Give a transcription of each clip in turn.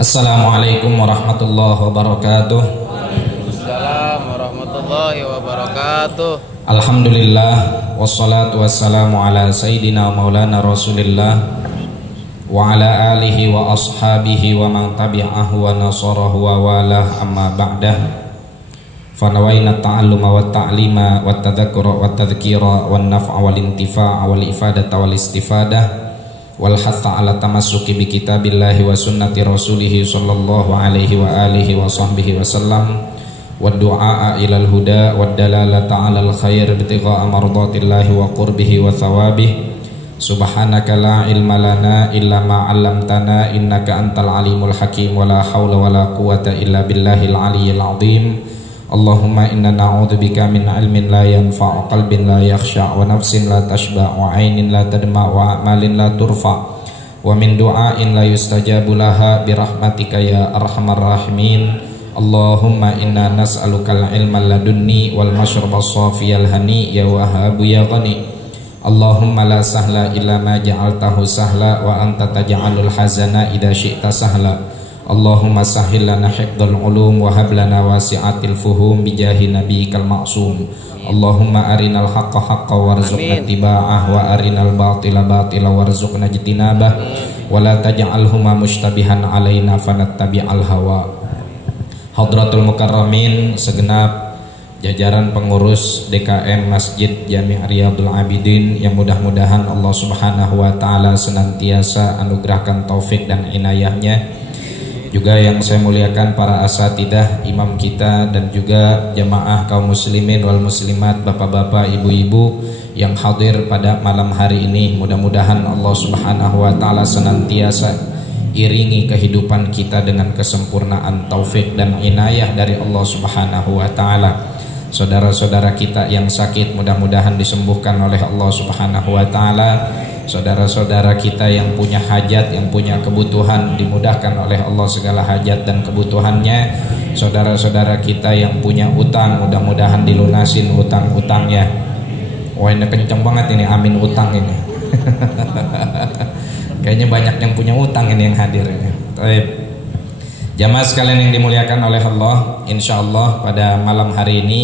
Assalamualaikum warahmatullahi wabarakatuh. Waalaikumsalam warahmatullahi wabarakatuh. Alhamdulillah wassalatu wassalamu ala sayyidina maulana Rasulillah wa ala alihi wa ashabihi wa man tabi'ahu wa nasarahu wa walah, amma ba'dah. Fanawaina ta'alluma wa ta'lima wa tadhakkura wa tadhkira wa naf'a wal intifa'a wal ifadata wal istifadah wal hatha ala tamassuki bi kitabillahi wa sunnati rasulihi sallallahu alaihi wa alihi wa sahbihi wa sallam wa du'a ilal huda wa dalalata ala al khair bitigha mardatillahi wa qurbihi wa thawabih. Subhanaka la ilma lana illa ma 'allamtana innaka antal alimul hakim wa la haula wa la quwata illa billahil aliyyil azim. Allahumma inna na'udzubika min ilmin la yanfa', qalbin la yakhsha', wa nafsin la tashba', wa 'ainin la tadma', wa a'malin la turfa', wa min du'ain la yustajabu laha birahmatika ya arhamar rahimin. Allahumma inna nas'alukal ilma ladunni wal mashrabas safiyal hani ya wahhabu ya ghani. Allahumma la sahla illa ma ja'altahu sahla wa anta taj'alul hazana idza syi'ta sahla. Allahumma sahhil lana hifdzal ulum wa hab lana wasi'atil fuhum bijahi nabiyyikal ma'sum. Allahumma arinal haqqa haqqan warzuqna ittiba'ah wa arinal batila batila warzuqna ijtinabah wa la taj'alhuma mushtabihan alaina fanattabi'al hawa. Hadratul mukarramin, segenap jajaran pengurus DKM Masjid Jami' Riyadul Abidin, yang mudah-mudahan Allah Subhanahu wa taala senantiasa anugerahkan taufik dan inayahnya. Juga yang saya muliakan para asatidah, imam kita, dan juga jamaah kaum muslimin wal muslimat, bapak-bapak, ibu-ibu yang hadir pada malam hari ini. Mudah-mudahan Allah Subhanahu wa taala senantiasa iringi kehidupan kita dengan kesempurnaan taufik dan inayah dari Allah Subhanahu wa taala. Saudara-saudara kita yang sakit mudah-mudahan disembuhkan oleh Allah Subhanahu wa taala. Saudara-saudara kita yang punya hajat, yang punya kebutuhan, dimudahkan oleh Allah segala hajat dan kebutuhannya. Saudara-saudara kita yang punya utang, mudah-mudahan dilunasin utang-utangnya. Wah, ini kenceng banget ini amin utang ini. Kayaknya banyak yang punya utang ini yang hadir ini. Baik. Jamaah sekalian yang dimuliakan oleh Allah, insya Allah pada malam hari ini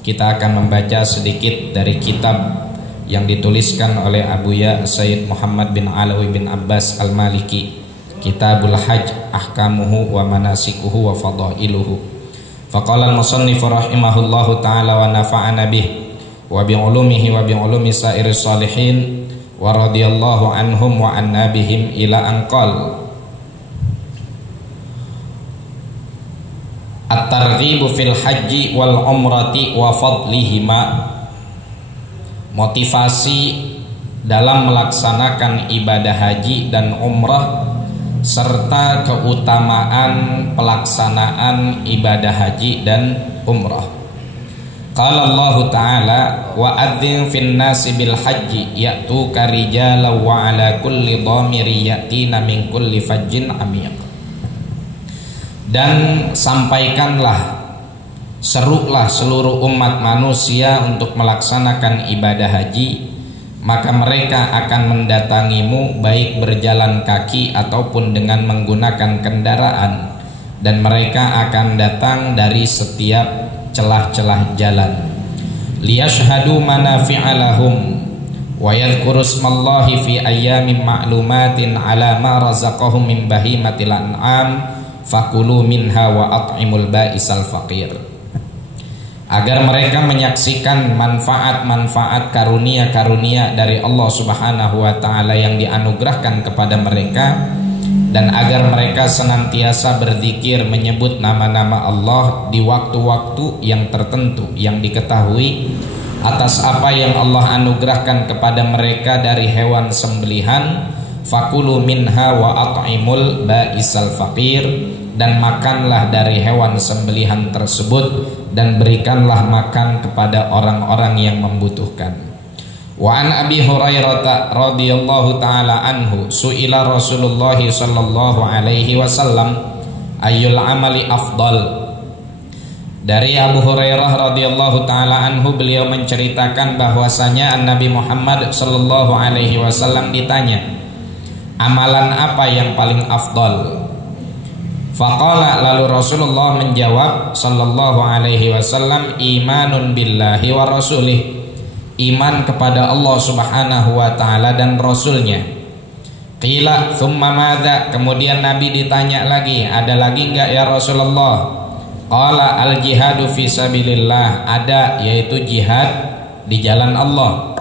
kita akan membaca sedikit dari kitab yang dituliskan oleh Abuya Sayyid Muhammad bin Alawi bin Abbas Al-Maliki, Kitabul Hajj Ahkamuhu wa Manasikuhu wa Fadailuhu. Faqala al-musannif rahimahullahu ta'ala wa nafa'ana bih wa bi'ulumihi wa bi'ulumi sa'iris salihin wa radiyallahu anhum wa anna bihim ila anqal. At-targhibu fil haji wal umrati wa fadlihima. Motivasi dalam melaksanakan ibadah haji dan umrah serta keutamaan pelaksanaan ibadah haji dan umrah. Qala Allah Ta'ala wa adzin fin nasi bil haji ya'tuka rijalan wa ala kulli dhamiri ya'tina min kulli fajjin amiq. Dan sampaikanlah, serulah seluruh umat manusia untuk melaksanakan ibadah haji, maka mereka akan mendatangimu baik berjalan kaki ataupun dengan menggunakan kendaraan, dan mereka akan datang dari setiap celah-celah jalan. Liyashhadu manafi'a lahum wa yadhkuru ismallahi fi ayyamin ma'lumatin ala ma razaqahum min bahimatil an'am fakulu minha wa at'imul ba'isal faqir. Agar mereka menyaksikan manfaat-manfaat karunia-karunia dari Allah Subhanahu wa taala yang dianugerahkan kepada mereka, dan agar mereka senantiasa berzikir menyebut nama-nama Allah di waktu-waktu yang tertentu yang diketahui atas apa yang Allah anugerahkan kepada mereka dari hewan sembelihan. Fakulu minha wa at'imul ba'isal faqir, dan makanlah dari hewan sembelihan tersebut dan berikanlah makan kepada orang-orang yang membutuhkan. Wa an Abi Hurairah radhiyallahu taala anhu su'ila Rasulullah sallallahu alaihi wasallam ayyul amali afdal. Dari Abu Hurairah radhiyallahu taala anhu, beliau menceritakan bahwasanya Nabi Muhammad sallallahu alaihi wasallam ditanya, amalan apa yang paling afdal? Faqala, lalu Rasulullah menjawab sallallahu alaihi wasallam, imanun billahi wa rasulih, iman kepada Allah subhanahu wa ta'ala dan Rasulnya. Qila thumma madza, kemudian Nabi ditanya lagi, ada lagi enggak ya Rasulullah? Qala al jihadu fi sabilillah, ada, yaitu jihad di jalan Allah.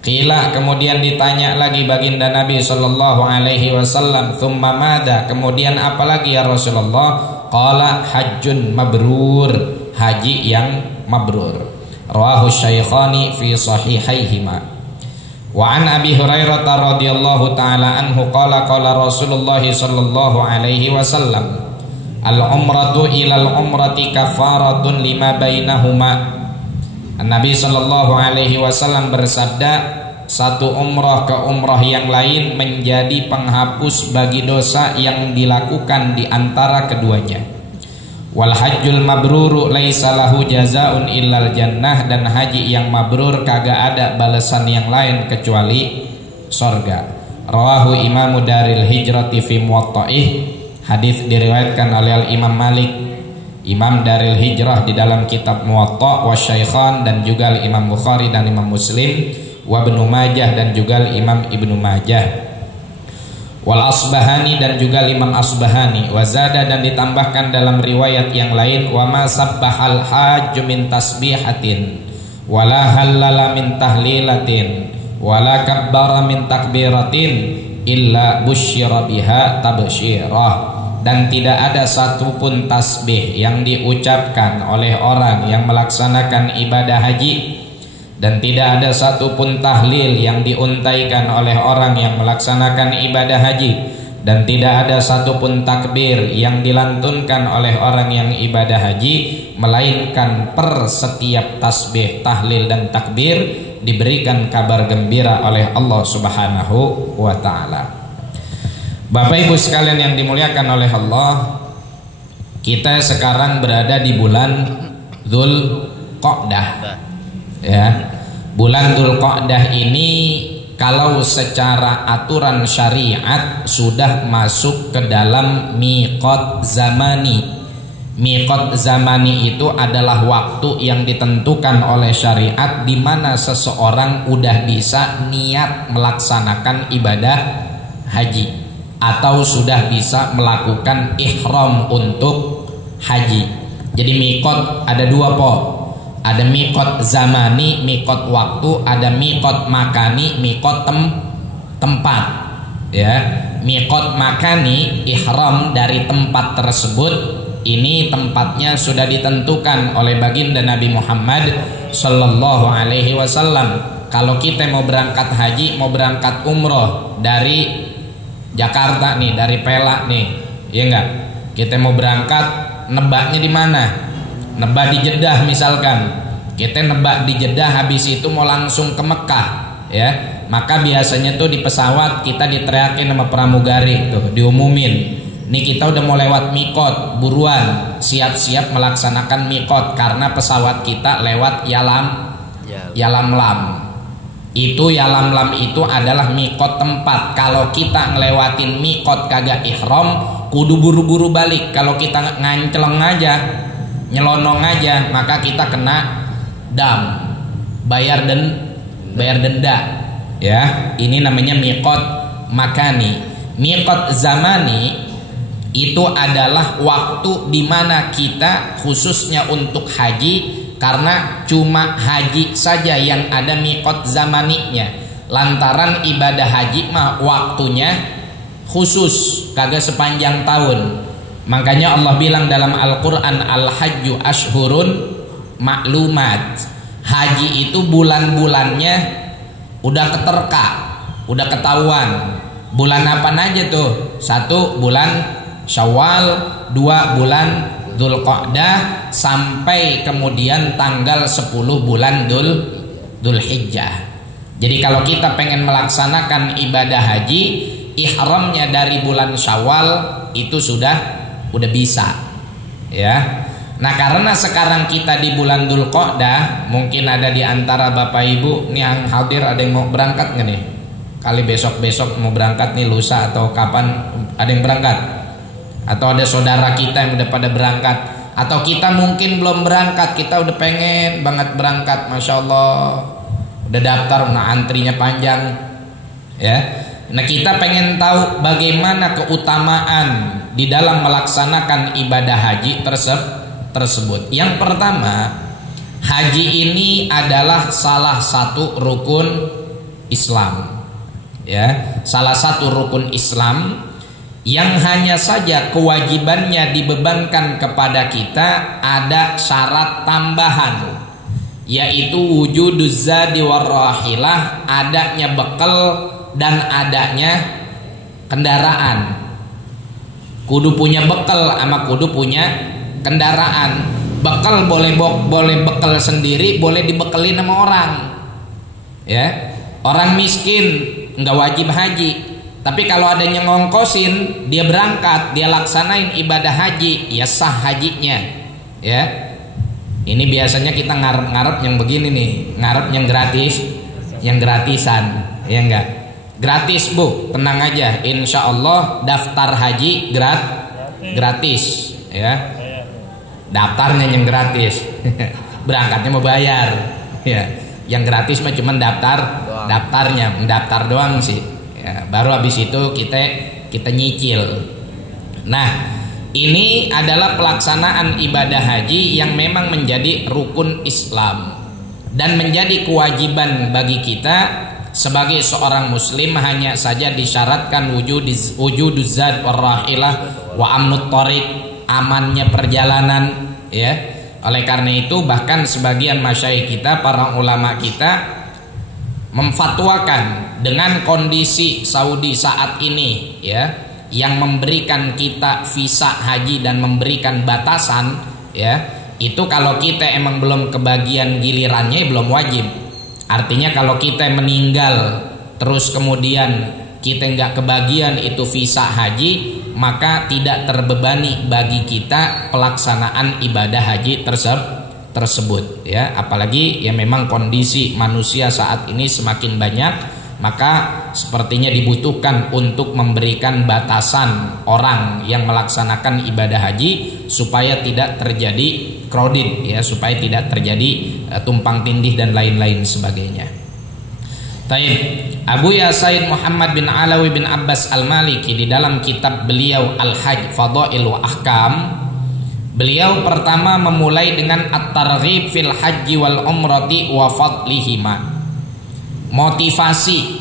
Qila, kemudian ditanya lagi baginda Nabi sallallahu alaihi wasallam, thumma madza, kemudian apa lagi ya Rasulullah? Qala hajjun mabrur, haji yang mabrur. Rawahu Syaikhani fi sahihaihima. Wa an Abi Hurairah radhiyallahu taala anhu qala qala Rasulullah sallallahu alaihi wasallam, al umratu ilal umrati kafaratun lima bainahuma. Nabi sallallahu alaihi wasallam bersabda, satu umrah ke umrah yang lain menjadi penghapus bagi dosa yang dilakukan di antara keduanya. Wal hajjul mabruru laisa lahu jazaun illal jannah, dan haji yang mabrur kagak ada balasan yang lain kecuali sorga. Rawahu Imamu Daril Hijrati fi Muwatta'ih, hadis diriwayatkan oleh Al Imam Malik, Imam Daril Hijrah di dalam kitab Muwatta', wa Syaikhan, dan juga Al Imam Bukhari dan Imam Muslim, wa Ibnu Majah dan juga Al Imam Ibnu Majah, wal Asbahani dan juga Al Imam Asbahani, wa zada, dan ditambahkan dalam riwayat yang lain, wa ma sabbahal hajju min tasbihatin wala halala min tahlilatin wala kabbara min takbiratin illa busyira biha tabsyirah, dan tidak ada satupun tasbih yang diucapkan oleh orang yang melaksanakan ibadah haji, dan tidak ada satupun tahlil yang diuntaikan oleh orang yang melaksanakan ibadah haji, dan tidak ada satupun takbir yang dilantunkan oleh orang yang ibadah haji, melainkan per setiap tasbih, tahlil, dan takbir diberikan kabar gembira oleh Allah subhanahu wa ta'ala. Bapak Ibu sekalian yang dimuliakan oleh Allah, kita sekarang berada di bulan Dzulqa'dah. Ya, bulan Dzulqa'dah ini kalau secara aturan syariat sudah masuk ke dalam miqat zamani. Miqat zamani itu adalah waktu yang ditentukan oleh syariat di mana seseorang udah bisa niat melaksanakan ibadah haji atau sudah bisa melakukan ihram untuk haji. Jadi miqat ada dua ada miqat zamani, miqat waktu, ada miqat makani, miqat tempat. Ya, miqat makani, ihram dari tempat tersebut, ini tempatnya sudah ditentukan oleh baginda Nabi Muhammad sallallahu alaihi wasallam. Kalau kita mau berangkat haji, mau berangkat umroh dari Jakarta nih, dari Pelak nih, ya enggak? Kita mau berangkat, nebaknya di mana? Nebak di Jeddah misalkan. Kita nebak di Jeddah, habis itu mau langsung ke Mekah, ya. Maka biasanya tuh di pesawat kita diteriakin sama pramugari tuh, diumumin. Nih kita udah mau lewat miqat, buruan, siap-siap melaksanakan miqat karena pesawat kita lewat Yalamlam. Itu Yalamlam itu adalah miqat tempat. Kalau kita ngelewatin miqat kagak ihram, kudu buru-buru balik. Kalau kita ngancleng aja, nyelonong aja, maka kita kena dam, bayar denda. Ya, ini namanya miqat makani. Miqat zamani itu adalah waktu di mana kita khususnya untuk haji, karena cuma haji saja yang ada miqat zamaninya. Lantaran ibadah haji mah waktunya khusus, kagak sepanjang tahun. Makanya Allah bilang dalam Al-Quran, al-hajju ashhurun maklumat. Haji itu bulan-bulannya udah keterka, udah ketahuan. Bulan apa aja tuh? 1 bulan Syawal, 2 bulan Dzulqa'dah, sampai kemudian tanggal 10 bulan Dzulhijjah. Jadi kalau kita pengen melaksanakan ibadah haji, ihramnya dari bulan Syawal itu udah bisa, ya. Nah, karena sekarang kita di bulan Dzulqa'dah, mungkin ada di antara Bapak Ibu nih yang hadir ada yang mau berangkat nggak nih? Kali besok-besok mau berangkat nih, lusa atau kapan ada yang berangkat? Atau ada saudara kita yang udah pada berangkat, atau kita mungkin belum berangkat, kita udah pengen banget berangkat, masya Allah, udah daftar, nah antrinya panjang, ya. Nah kita pengen tahu bagaimana keutamaan di dalam melaksanakan ibadah haji tersebut. Yang pertama, haji ini adalah salah satu rukun Islam, ya, salah satu rukun Islam yang hanya saja kewajibannya dibebankan kepada kita ada syarat tambahan, yaitu wujuduz zadi warrahilah, adanya bekal dan adanya kendaraan. Kudu punya bekal sama kudu punya kendaraan. Bekal boleh bekal sendiri, boleh dibekelin sama orang. Ya, orang miskin nggak wajib haji. Tapi kalau ada yang ngongkosin, dia berangkat, dia laksanain ibadah haji, ya sah hajinya. Ya, ini biasanya kita ngarep yang begini nih, ngarep yang gratis, yang gratisan, ya enggak? Gratis bu, tenang aja, insya Allah daftar haji gratis, ya. Daftarnya yang gratis, berangkatnya mau bayar, ya. Yang gratis mah cuma daftarnya, mendaftar doang sih. Ya, baru habis itu kita nyicil. Nah, ini adalah pelaksanaan ibadah haji yang memang menjadi rukun Islam dan menjadi kewajiban bagi kita sebagai seorang muslim. Hanya saja disyaratkan wujuduz zad warrahilah wa amnut thariq, amannya perjalanan, ya. Oleh karena itu bahkan sebagian masyayikh kita, para ulama kita memfatwakan dengan kondisi Saudi saat ini, ya, yang memberikan kita visa haji dan memberikan batasan, ya, itu kalau kita emang belum kebagian gilirannya belum wajib. Artinya kalau kita meninggal terus kemudian kita nggak kebagian itu visa haji, maka tidak terbebani bagi kita pelaksanaan ibadah haji tersebut, ya. Apalagi ya memang kondisi manusia saat ini semakin banyak, maka sepertinya dibutuhkan untuk memberikan batasan orang yang melaksanakan ibadah haji supaya tidak terjadi crowded, ya, supaya tidak terjadi tumpang tindih dan lain-lain sebagainya. Taib. Abu Yasaid Muhammad bin Alawi bin Abbas Al-Maliki di dalam kitab beliau Al-Hajj Fadail wa Ahkam, beliau pertama memulai dengan at-targhib fil haji wal umrati wa fadlihima. Motivasi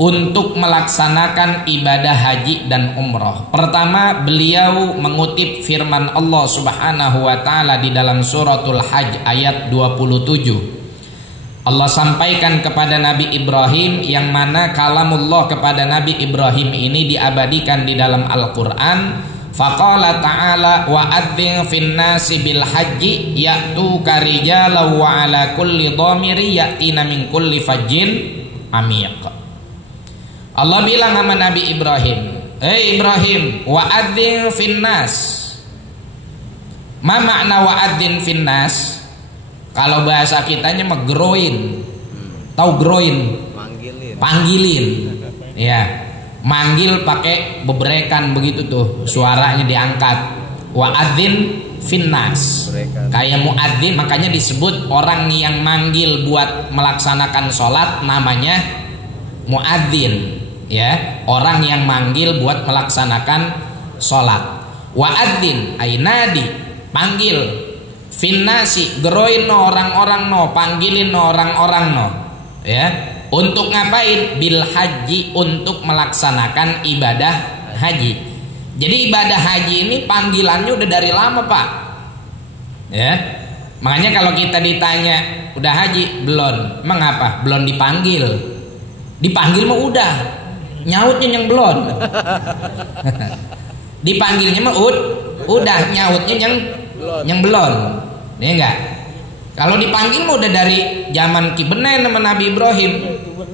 untuk melaksanakan ibadah haji dan umrah. Pertama, beliau mengutip firman Allah Subhanahu wa taala di dalam suratul Hajj ayat 27. Allah sampaikan kepada Nabi Ibrahim, yang mana kalamullah kepada Nabi Ibrahim ini diabadikan di dalam Al-Qur'an. Faqala ta'ala wa adzin fin nasi bil haji ya'tuka rijalan wa ala kulli dhamiri ya'tina min kulli fajjin amiq. Allah bilang sama Nabi Ibrahim, "Hei Ibrahim, wa adzin fin nas." Ma makna wa adzin fin nas? Kalau bahasa kitanya mah groin. Tahu groin? Panggilin. Ya. Manggil pakai bebrekan begitu tuh, suaranya diangkat. Wa adzin finnas. Kayak muadzin, makanya disebut orang yang manggil buat melaksanakan sholat namanya muadzin, ya, orang yang manggil buat melaksanakan sholat. Wa adzin ainadi, panggil. Finnasi, geroin no orang-orang no, panggilin no orang-orang no, ya. Untuk ngapain? Bil haji, untuk melaksanakan ibadah haji. Jadi ibadah haji ini panggilannya udah dari lama, Pak. Ya. Makanya kalau kita ditanya, "Udah haji?" "Belum." "Emang apa?" "Belum dipanggil." Dipanggil mah udah. Nyautnya yang belum. Dipanggilnya mah udah, nyautnya yang belum. Ini enggak. Kalau dipanggil udah dari zaman Kibenen sama Nabi Ibrahim.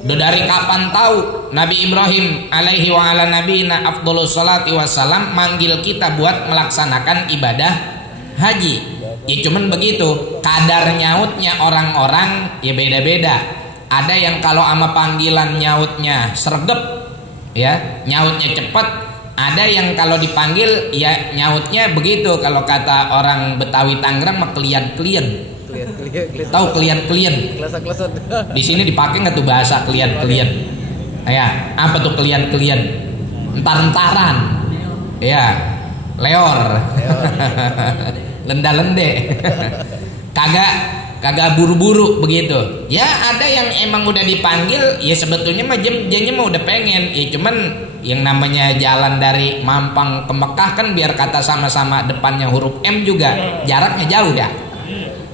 Udah dari kapan tahu Nabi Ibrahim alaihi wa ala nabiyina afdhalus salati wassalam manggil kita buat melaksanakan ibadah haji. Ya cuman begitu, kadar nyautnya orang-orang ya beda-beda. Ada yang kalau sama panggilan nyautnya sregep, ya, nyautnya cepat. Ada yang kalau dipanggil ya nyautnya begitu, kalau kata orang Betawi Tangerang mah klien-klien. Tahu klien-klien? Di sini dipakai nggak tuh bahasa klien-klien? Ya, apa tuh klien-klien? Entar-entaran. Ya, leor. Lenda-lende. Kagak buru-buru begitu. Ya ada yang emang udah dipanggil, ya sebetulnya mah janjinya mah udah pengen. Ya cuman yang namanya jalan dari Mampang ke Mekah kan biar kata sama-sama depannya huruf M juga jaraknya jauh ya.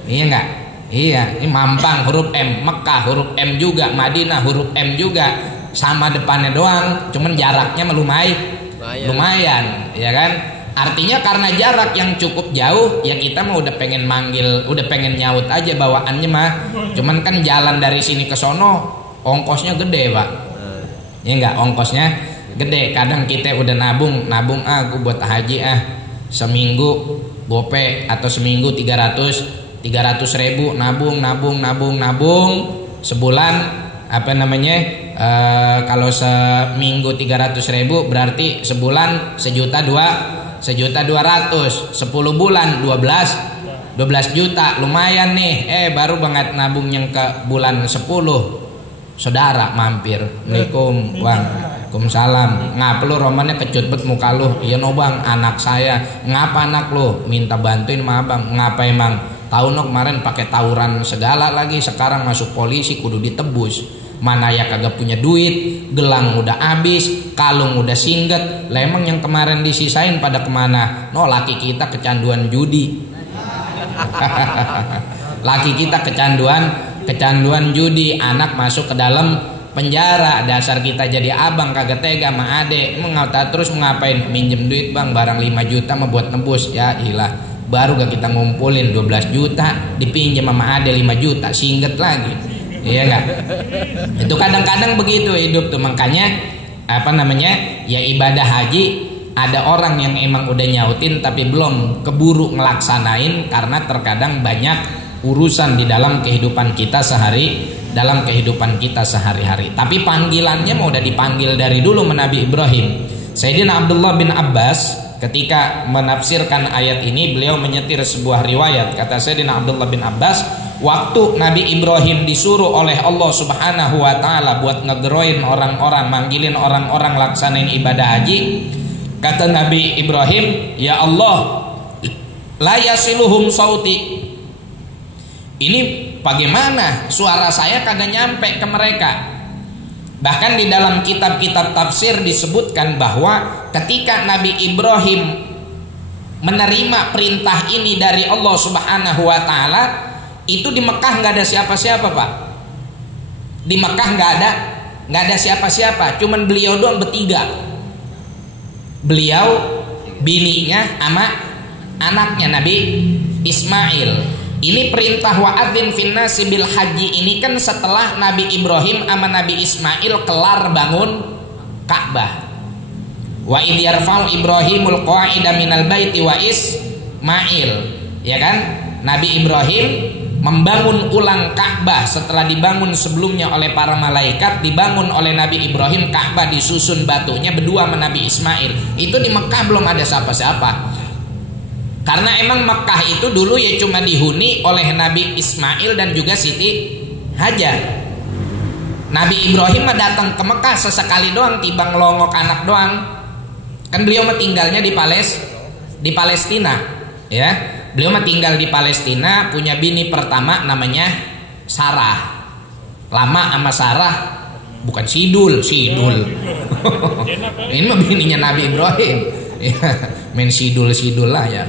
Iya enggak? Iya, ini Mampang huruf M, Mekah huruf M juga, Madinah huruf M juga, sama depannya doang, cuman jaraknya lumayan, ya kan? Artinya karena jarak yang cukup jauh, ya kita mah udah pengen manggil, udah pengen nyaut aja bawaannya mah. Cuman kan jalan dari sini ke sono ongkosnya gede, Pak. Ya enggak, ongkosnya gede. Kadang kita udah nabung gue buat haji seminggu gope atau seminggu 300 ribu nabung sebulan kalau seminggu 300 ribu berarti sebulan 1.200.000 10 bulan 12 juta lumayan nih. Baru banget nabung yang ke bulan 10 saudara mampir, Assalamualaikum bang, Waalaikumsalam. Ngapa lu romannya kecut bet muka lu? Iya no bang, anak saya. Ngapa anak lu? Minta bantuin sama abang. Ngapa emang? Tahu no kemarin pakai tawuran segala lagi, sekarang masuk polisi kudu ditebus. Mana ya kagak punya duit, gelang udah habis, kalung udah singget. Lah emang yang kemarin disisain pada kemana? No, laki kita kecanduan judi. Laki kita kecanduan judi, anak masuk ke dalam penjara. Dasar kita jadi abang kagak tega sama adek. Mengata terus ngapain? Minjem duit bang, barang 5 juta mah buat nebus. Ya ilah, baru gak kita ngumpulin 12 juta, dipinjam sama adek 5 juta, singget lagi. Iya enggak? Itu kadang-kadang begitu hidup tuh. Makanya ya ibadah haji ada orang yang emang udah nyautin tapi belum keburu ngelaksanain karena terkadang banyak urusan di dalam kehidupan kita sehari-hari. Tapi panggilannya mau udah dipanggil dari dulu Nabi Ibrahim. Sayyidina Abdullah bin Abbas ketika menafsirkan ayat ini, beliau menyetir sebuah riwayat. Kata Sayyidina Abdullah bin Abbas, waktu Nabi Ibrahim disuruh oleh Allah Subhanahu wa taala buat ngegeroin orang-orang, manggilin orang-orang laksanain ibadah haji, kata Nabi Ibrahim, ya Allah, la yasiluhum sauti. Ini bagaimana suara saya kagak nyampe ke mereka. Bahkan di dalam kitab-kitab tafsir disebutkan bahwa ketika Nabi Ibrahim menerima perintah ini dari Allah Subhanahu wa taala, itu di Mekah nggak ada siapa-siapa, Pak. Di Mekah nggak ada siapa-siapa, cuman beliau doang bertiga. Beliau, bininya, sama anaknya Nabi Ismail. Ini perintah wa'adzin finnasi bil haji ini kan setelah Nabi Ibrahim sama Nabi Ismail kelar bangun Ka'bah. Wa idh yarfa'u Ibrahimul qa'ida minal baiti wa Ismail, ya kan? Nabi Ibrahim membangun ulang Ka'bah setelah dibangun sebelumnya oleh para malaikat, dibangun oleh Nabi Ibrahim. Ka'bah disusun batunya berdua sama Nabi Ismail. Itu di Mekah belum ada siapa-siapa. Karena emang Mekah itu dulu ya cuma dihuni oleh Nabi Ismail dan juga Siti Hajar. Nabi Ibrahim mah datang ke Mekah sesekali doang, tiba ngelongok anak doang. Kan beliau mah tinggalnya di Palestina, ya. Beliau mah tinggal di Palestina, punya bini pertama namanya Sarah. Lama sama Sarah, bukan Sidul. Ini mah bininya Nabi Ibrahim. Ya, main Sidul lah ya.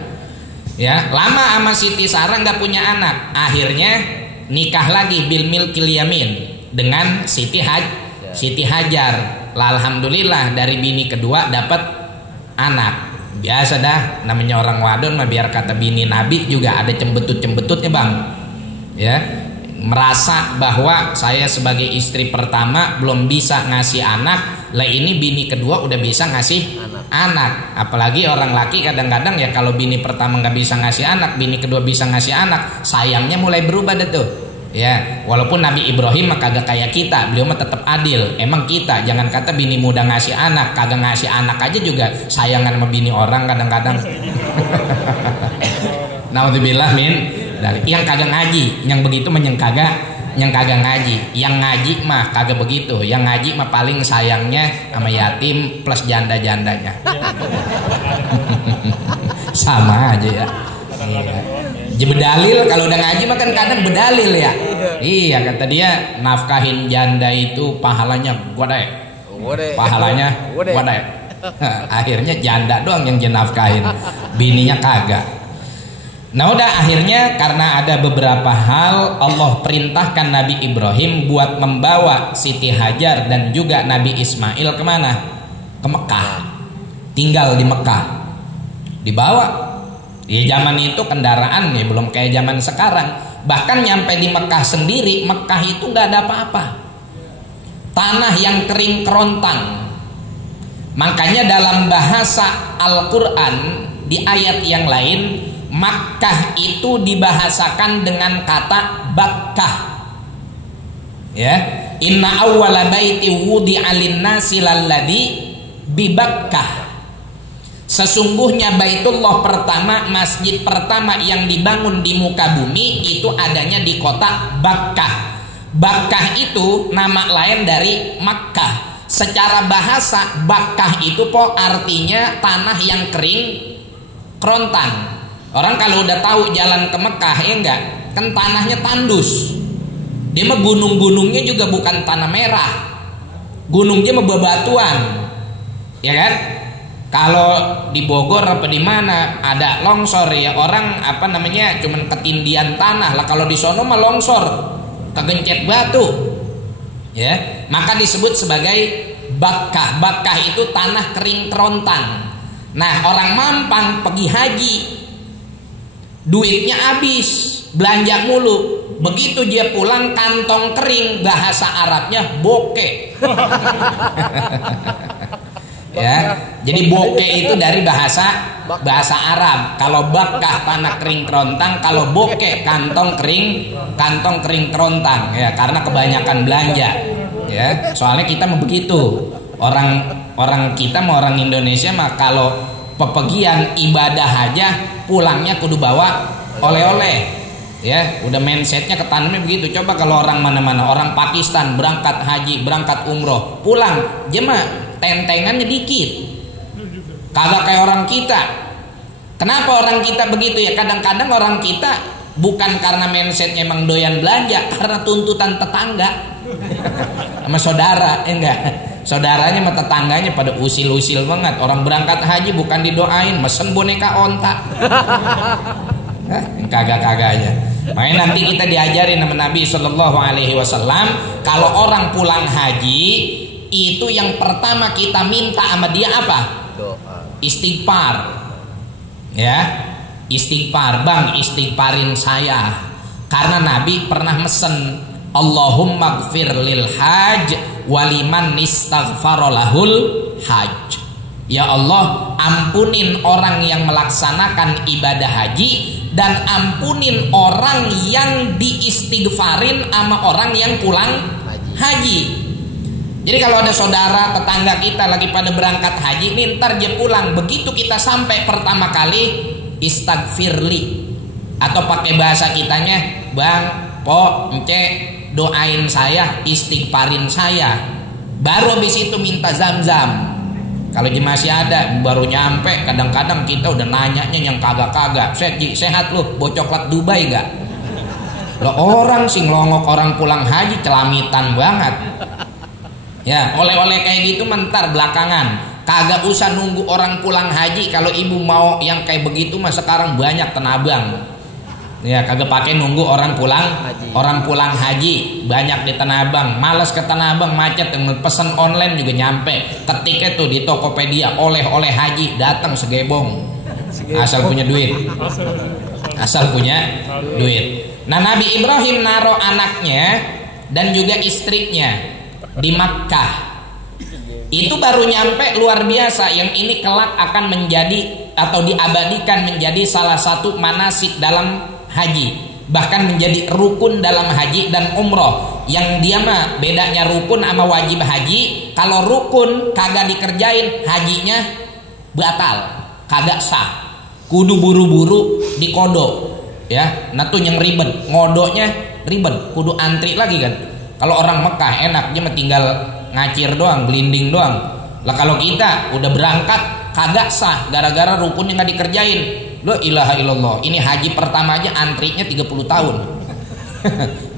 Ya, lama sama Siti Sarah nggak punya anak. Akhirnya nikah lagi bil milkil yamin dengan Siti Hajar. Alhamdulillah dari bini kedua dapat anak. Biasa dah, namanya orang wadon mah biar kata bini Nabi juga ada cembetut-cembetutnya bang. Ya, merasa bahwa saya sebagai istri pertama belum bisa ngasih anak, lah ini bini kedua udah bisa ngasih anak. Apalagi orang laki kadang-kadang ya kalau bini pertama nggak bisa ngasih anak, bini kedua bisa ngasih anak, sayangnya mulai berubah deh tuh. Ya, walaupun Nabi Ibrahim mah kagak kayak kita, beliau mah tetap adil. Emang kita jangan kata bini muda ngasih anak, kagak ngasih anak aja juga sayangan sama bini orang kadang-kadang. Naudzubillah min dari yang kagak ngaji, yang begitu mah yang kagak ngaji. Yang ngaji mah kagak begitu. Yang ngaji mah paling sayangnya sama yatim plus janda-jandanya. Sama aja ya. Iya. Bedalil kalau udah ngaji mah kan kadang bedalil ya. Iya kata dia nafkahin janda itu pahalanya gede. Pahalanya gede. Akhirnya janda doang yang nafkahin, bininya kagak. Nah udah akhirnya karena ada beberapa hal Allah perintahkan Nabi Ibrahim buat membawa Siti Hajar dan juga Nabi Ismail kemana? Ke Mekah. Tinggal di Mekah. Dibawa. Ya zaman itu kendaraan nih belum kayak zaman sekarang. Bahkan nyampe di Mekah sendiri, Mekah itu nggak ada apa-apa. Tanah yang kering kerontang. Makanya dalam bahasa Al-Quran di ayat yang lain, Makkah itu dibahasakan dengan kata Bakkah. Ya, inna awwala baiti wudi'a lin-nasi lalladzi bi Bakkah. Sesungguhnya Baitullah pertama, masjid pertama yang dibangun di muka bumi itu adanya di kota Bakkah. Bakkah itu nama lain dari Makkah. Secara bahasa Bakkah itu artinya tanah yang kering kerontang. Orang kalau udah tahu jalan ke Mekah ya enggak, kan tanahnya tandus. Dia mah gunung-gunungnya juga bukan tanah merah. Gunungnya mah bebatuan. Ya kan? Kalau di Bogor apa di mana ada longsor ya orang cuman ketindian tanah lah. Kalau di sono mah longsor, kegencet batu. Ya, maka disebut sebagai Bakkah. Bakkah itu tanah kering kerontang. Nah, orang Mampang pergi haji, duitnya habis, belanja mulu. Begitu dia pulang kantong kering, bahasa Arabnya bokeh. Ya, jadi bokeh itu dari bahasa Arab. Kalau Bakkah tanah kering kerontang, kalau bokeh kantong kering kerontang. Ya, karena kebanyakan belanja. Ya, soalnya kita mau begitu. Orang kita mau orang Indonesia mah kalau pepergian ibadah aja pulangnya kudu bawa oleh-oleh. Ya, udah mindsetnya ketanamnya begitu. Coba kalau orang mana-mana, orang Pakistan berangkat haji, berangkat umroh, pulang jemaah tentengannya dikit, kagak kayak orang kita. Kenapa orang kita begitu ya? Kadang-kadang orang kita bukan karena mindsetnya emang doyan belanja, karena tuntutan tetangga sama saudara, enggak. Saudaranya sama tetangganya pada usil-usil banget. Orang berangkat haji bukan didoain, mesen boneka onta. Kagak-kagak aja. Makanya nanti kita diajarin sama Nabi SAW, kalau orang pulang haji itu yang pertama kita minta sama dia apa? Doa. Istighfar. Ya, istighfar. Bang, istighfarin saya. Karena Nabi pernah mesen, Allahumma gfir lil haj waliman nistaghfarolahul haj. Ya Allah, ampunin orang yang melaksanakan ibadah haji dan ampunin orang yang diistighfarin sama orang yang pulang haji. Jadi kalau ada saudara tetangga kita lagi pada berangkat haji, nih ntar dia pulang, begitu kita sampai pertama kali istagfirli, atau pakai bahasa kitanya, bang, po, ence, doain saya, istighfarin saya. Baru habis itu minta zam-zam. Kalau dia masih ada, baru nyampe, kadang-kadang kita udah nanyanya yang kagak-kagak. Sehat lu, bawa coklat Dubai gak? Lo orang sih ngelongok orang pulang haji, celamitan banget. Ya, oleh-oleh kayak gitu mentar belakangan. Kagak usah nunggu orang pulang haji. Kalau ibu mau yang kayak begitu mah sekarang banyak Tanabang. Ya, kagak pakai nunggu orang pulang haji. Banyak di Tanabang. Males ke Tanabang, macet, pesen online juga nyampe. Ketika tuh di Tokopedia oleh-oleh haji, datang segebong. Asal punya duit. Nah, Nabi Ibrahim naruh anaknya dan juga istrinya di Makkah. Itu baru nyampe luar biasa. Yang ini kelak akan menjadi atau diabadikan menjadi salah satu manasik dalam haji. bahkan menjadi rukun dalam haji dan umroh. Yang dia mah bedanya rukun sama wajib haji, kalau rukun kagak dikerjain hajinya batal, kagak sah, kudu buru-buru dikodok ya. Nah tuh yang ribet, ngodoknya ribet, kudu antri lagi kan. Kalau orang Mekah enak, dia mah tinggal ngacir doang, gelinding doang. Lah kalau kita udah berangkat kagak sah gara-gara rukunnya nggak dikerjain. La ilaha illallah, ini haji pertama aja antrinya 30 tahun.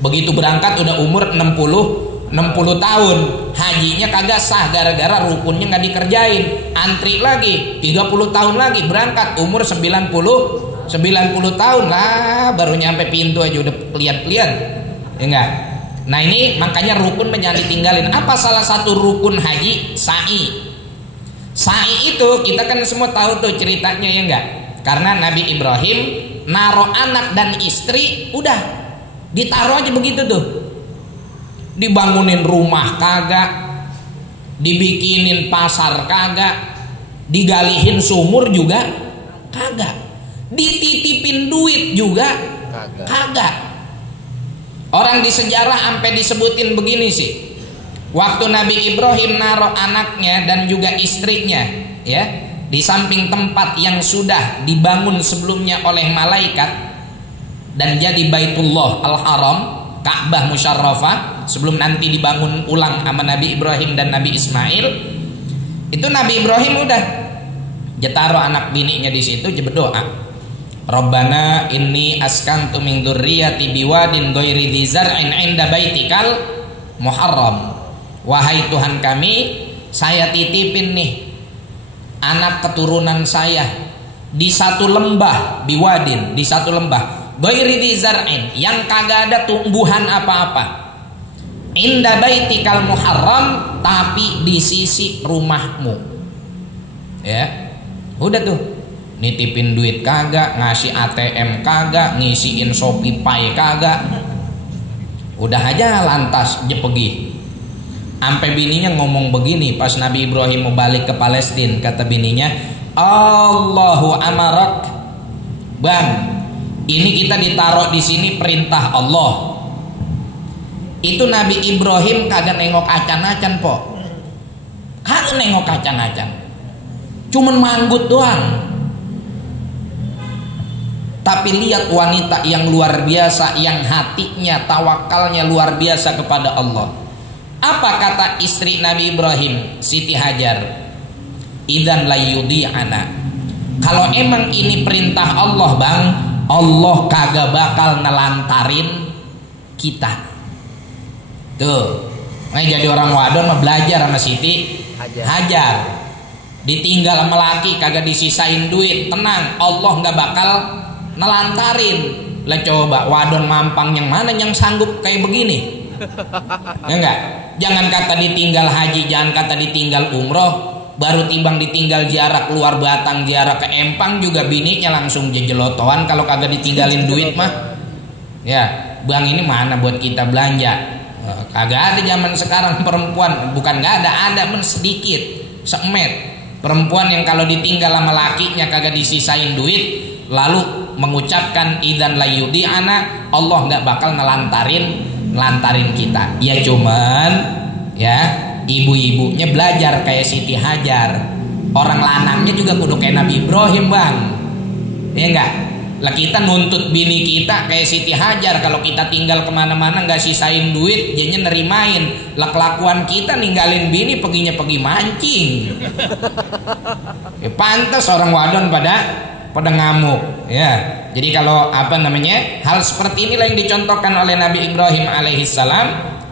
Begitu berangkat udah umur 60 tahun, hajinya kagak sah gara-gara rukunnya nggak dikerjain. Antri lagi 30 tahun lagi, berangkat umur 90 tahun lah, baru nyampe pintu aja udah lihat-lihat. Ya enggak? Nah ini makanya rukun jangan ditinggalin. Apa salah satu rukun haji? Sa'i. Sa'i itu kita kan semua tahu tuh ceritanya, ya enggak? Karena Nabi Ibrahim naruh anak dan istri, udah ditaruh aja begitu tuh. Dibangunin rumah kagak, dibikinin pasar kagak, digalihin sumur juga kagak, dititipin duit juga kagak. Orang di sejarah sampai disebutin begini sih, waktu Nabi Ibrahim naruh anaknya dan juga istrinya ya di samping tempat yang sudah dibangun sebelumnya oleh malaikat dan jadi Baitullah Al-Haram, Ka'bah Musyarrafah, sebelum nanti dibangun ulang sama Nabi Ibrahim dan Nabi Ismail. Itu Nabi Ibrahim udah taruh anak bininya di situ, dia berdoa, Rabbana inni askantu min dzurriyyati biwadin ghairi dzi zar'in 'inda baitikal muharram. Wahai Tuhan kami, saya titipin nih anak keturunan saya di satu lembah, biwadin, di satu lembah, ghairi dzi zar'in, yang kagak ada tumbuhan apa-apa, inda baitikal muharram, tapi di sisi rumahmu. Ya, udah tuh, nitipin duit kagak, ngasih ATM kagak, ngisiin Shopee Pay kagak, udah aja lantas dia pergi. Sampai bininya ngomong begini pas Nabi Ibrahim mau balik ke Palestina, kata bininya, Allahu amarak, bang, ini kita ditaruh di sini perintah Allah. Itu Nabi Ibrahim kagak nengok acan-acan po, kagak nengok acan-acan, cuman manggut doang. Tapi lihat wanita yang luar biasa, yang hatinya tawakalnya luar biasa kepada Allah. Apa kata istri Nabi Ibrahim, Siti Hajar? Idzan la yudhi'ana. Kalau emang ini perintah Allah bang, Allah kagak bakal nelantarin kita. Tuh, jadi orang wadon mah belajar sama Siti Hajar. Ditinggal sama laki kagak disisain duit, tenang, Allah nggak bakal nelantarin. Lah coba wadon mampang yang mana yang sanggup kayak begini? Ya enggak? Jangan kata ditinggal haji, jangan kata ditinggal umroh, baru timbang ditinggal ziarah keluar Batang, ziarah ke Empang juga bininya langsung jejelotohan kalau kagak ditinggalin duit mah. Ya, bang ini mana buat kita belanja? Kagak ada zaman sekarang perempuan, bukan nggak ada men sedikit, semet perempuan yang kalau ditinggal sama lakinya kagak disisain duit, lalu mengucapkan idzan la yudhi'ana, Allah nggak bakal nelantarin kita. Ya cuman ya ibu-ibunya belajar kayak Siti Hajar. Orang lanangnya juga kudu kayak Nabi Ibrahim bang. Ya enggak? Lah kita nuntut bini kita kayak Siti Hajar. Kalau kita tinggal kemana-mana nggak sisain duit, jadinya nerimain. Lah kelakuan kita ninggalin bini pergi mancing. Ya pantas orang wadon pada ngamuk ya. Jadi kalau hal seperti inilah yang dicontohkan oleh Nabi Ibrahim alaihissalam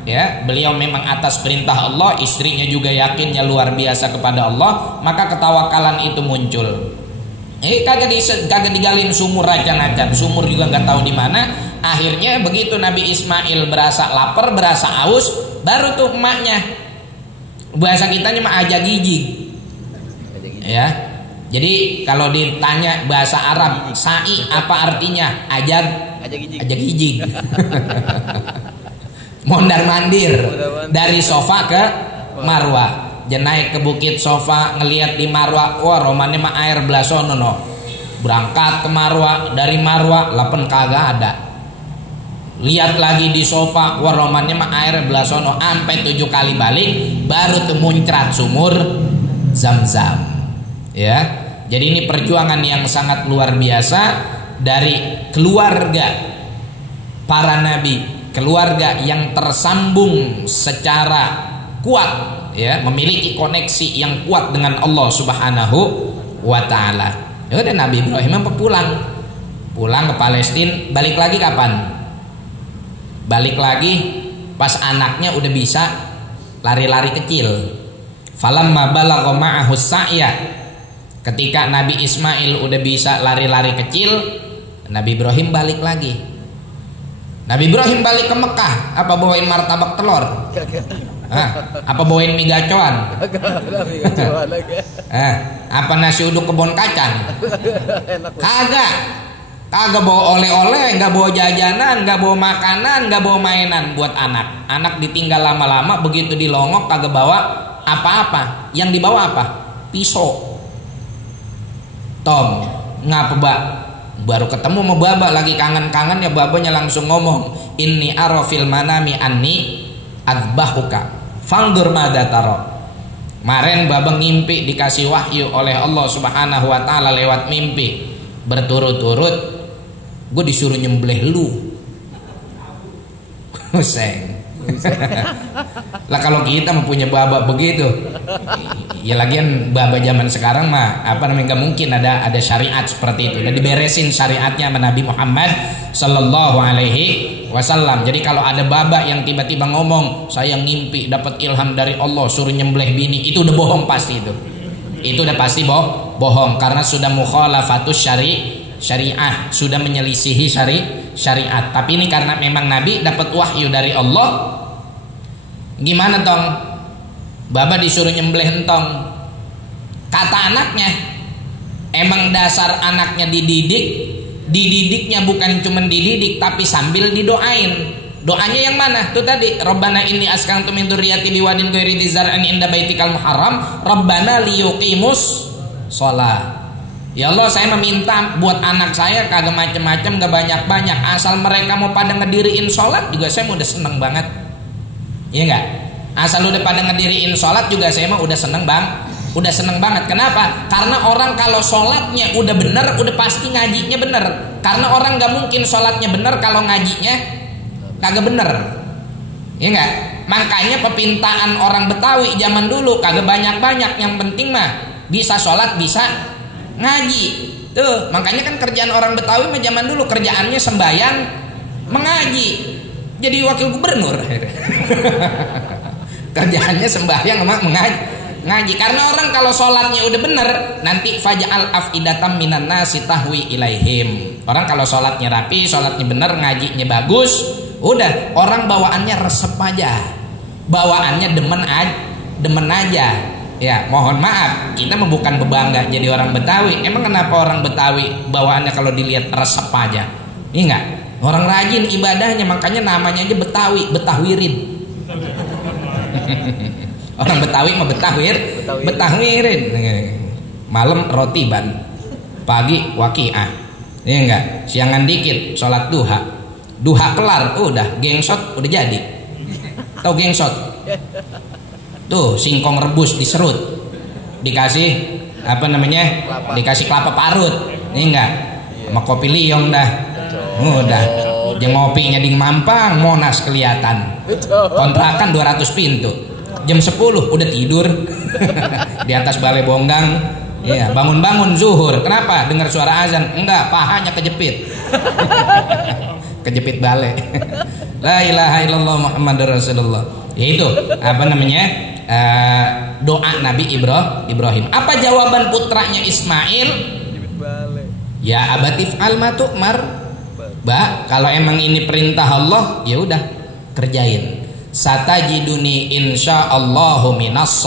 ya. Beliau memang atas perintah Allah, istrinya juga yakinnya luar biasa kepada Allah, maka ketawakalan itu muncul. Kagak digalin sumur acan-acan, sumur juga nggak tahu di mana. Akhirnya begitu Nabi Ismail berasa lapar, berasa aus, baru tuh emaknya, bahasa kitanya mah aja gijig ya. Jadi kalau ditanya bahasa Arab, sa'i apa artinya? Aja gijig. Mondar mandir dari sofa ke Marwah. Dia naik ke bukit Sofa, ngelihat di Marwah, wah romannya mah air blasono no. Berangkat ke Marwah, dari Marwah lapen kagak ada. lihat lagi di sofa, waromannya mah air belasono, sampai 7 kali balik baru tuh muncrat sumur Zam-Zam. Ya, jadi ini perjuangan yang sangat luar biasa dari keluarga para nabi, keluarga yang tersambung secara kuat, ya, memiliki koneksi yang kuat dengan Allah Subhanahu wa taala. Ya udah, Nabi Ibrahim pulang ke Palestina, balik lagi kapan? Balik lagi pas anaknya udah bisa lari-lari kecil. Falamma balagha ma'ahu sa'ya, ketika Nabi Ismail udah bisa lari-lari kecil, Nabi Ibrahim balik lagi. Nabi Ibrahim balik ke Mekah, apa bawain martabak telur? Apa bawain mie gacoan? Apa nasi uduk kebun kacang? Kagak bawa oleh-oleh, nggak bawa jajanan, nggak bawa makanan, nggak bawa mainan buat anak. Anak ditinggal lama-lama, begitu dilongok kagak bawa apa-apa. Yang dibawa apa? Pisau. Tom, ngapa Mbak? Baru ketemu sama Baba, lagi kangen-kangen ya, babanya langsung ngomong, inni ara fil manami anni adzbahuka fandur madza tara. Kemarin Baba ngimpi, dikasih wahyu oleh Allah Subhanahu wa taala lewat mimpi berturut-turut, gue disuruh nyembelih lu. Hussein. Lah kalau kita mempunyai Baba begitu, ya lagian Baba zaman sekarang mah nggak mungkin ada syariat seperti itu. Udah diberesin syariatnya sama Nabi Muhammad sallallahu alaihi wasallam. Jadi kalau ada Baba yang tiba-tiba ngomong saya ngimpi dapat ilham dari Allah suruh nyembelih bini, itu udah bohong pasti itu. Itu udah pasti bohong karena sudah mukhalafatus syariah, sudah menyelisihi syariat. Tapi ini karena memang Nabi dapat wahyu dari Allah. Gimana tong? Baba disuruh nyembelih entong. Kata anaknya, emang dasar anaknya dididiknya bukan cuma dididik tapi sambil didoain. Doanya yang mana? Tuh tadi, Rabbana inni askantu min dzurriyyati biwadin ghairi dzi zar'in inda baitikal muharram, Rabbana liyuqimus shalah. Ya Allah, saya meminta buat anak saya kagak macem-macem, gak banyak-banyak, asal mereka mau pada ngediriin sholat juga saya udah seneng banget. Iya enggak? Asal udah pada ngediriin sholat juga saya mah udah seneng banget. Kenapa? Karena orang kalau sholatnya udah bener, udah pasti ngajinya bener. Karena orang gak mungkin sholatnya bener kalau ngajinya kagak bener. Iya enggak? Makanya pepintaan orang Betawi zaman dulu kagak banyak-banyak, yang penting mah bisa sholat, bisa ngaji. Tuh, makanya kan kerjaan orang Betawi mah zaman dulu kerjaannya sembahyang, mengaji. Jadi wakil gubernur. Kerjaannya sembahyang sama ngaji. Karena orang kalau sholatnya udah bener, nanti faja'al afidatam minan nasi tahwi ilaihim. Orang kalau sholatnya rapi, sholatnya bener, ngajinya bagus, udah orang bawaannya resep aja, bawaannya demen aja. Ya, mohon maaf, kita mah bukan bebangga jadi orang Betawi. Emang kenapa orang Betawi bawaannya kalau dilihat resep aja? Iya enggak? Orang rajin ibadahnya, makanya namanya aja Betawi, Betawirin. Orang Betawi mah Betawirin. Malam roti ban, pagi waqiah. Iya enggak? Siangan dikit sholat duha kelar, udah gengsot udah jadi. Tahu gengsot? Tuh singkong rebus diserut, dikasih dikasih kelapa parut. Ini enggak? Sama kopi liong dah. Udah, jam ngopinya di Mampang, Monas kelihatan. Kontrakan 200 pintu. Jam 10 udah tidur di atas balai bonggang. Iya, bangun-bangun zuhur. Kenapa? Dengar suara azan? Enggak, pahanya kejepit. Kejepit balai. La ilaha illallah Muhammadur Rasulullah. Yaitu doa Nabi Ibrahim. Apa jawaban putranya Ismail? Ya abatif alma tu'mar. Kalau emang ini perintah Allah, ya udah kerjain. Satajiduni insyaallahu minas